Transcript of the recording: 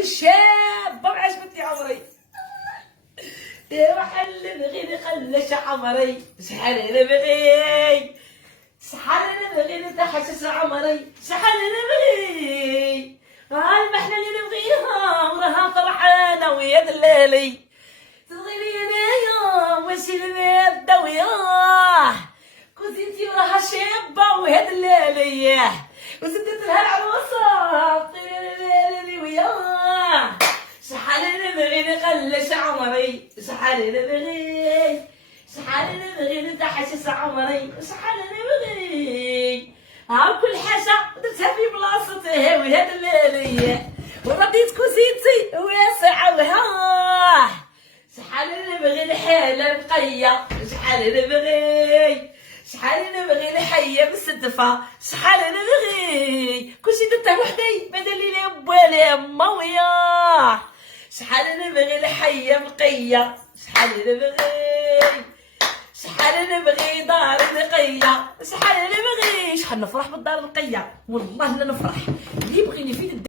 راني شابه وعجبتني عمري. يا وحل نغيني خلش عمري، شحال انا بغي، شحال انا بغي نتحسس عمري، شحال انا بغي. المحنه اللي نبغيها وراها فرحانه ويا دلالي، تبغيني انايا ماشي الباب وياه، كوزينتي وراها شابه ويا دلالي، وسدت لها العروسه وياه. شحال انا بغي نخلش عمري، شحال انا بغي، شحال انا بغي نتحسس عمري، شحال انا بغي. ها كل حاجه درتها في بلاصتها ويا دلالي، ورديت كوزينتي واسعه وها. شحال انا بغي الحاله نقيه، شحال انا بغي، شحال انا بغي الحيه بالصدفه، شحال انا بغي. كلشي درته وحدي ما دار لي لا با لا ما وياه. شحال انا بغي الحيه نقيه، شحال انا بغي، شحال انا بغي دار نقيه، شحال انا بغي. شحال نفرح بالدار النقيه، والله لا نفرح. اللي يبغيني فين